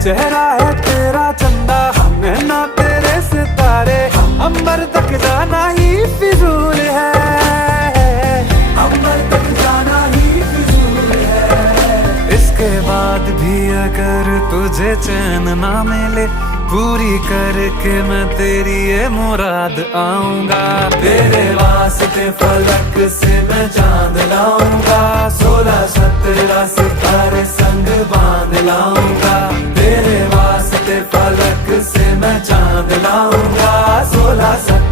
चेहरा है तेरा चंदा, नैना तेरे सितारे, अंबर तक जाना ही फिजूल है, अंबर तक जाना ही फिजूल है। इसके बाद भी अगर तुझे चैन ना मिले, पूरी करके मैं तेरी ये मुराद आऊंगा। तेरे वास्ते फलक से मैं चांद लाऊंगा, 16-17 सितारे संग बांध लाऊंगा। तेरे वास्ते फलक से मैं चांद लाऊंगा, 16-17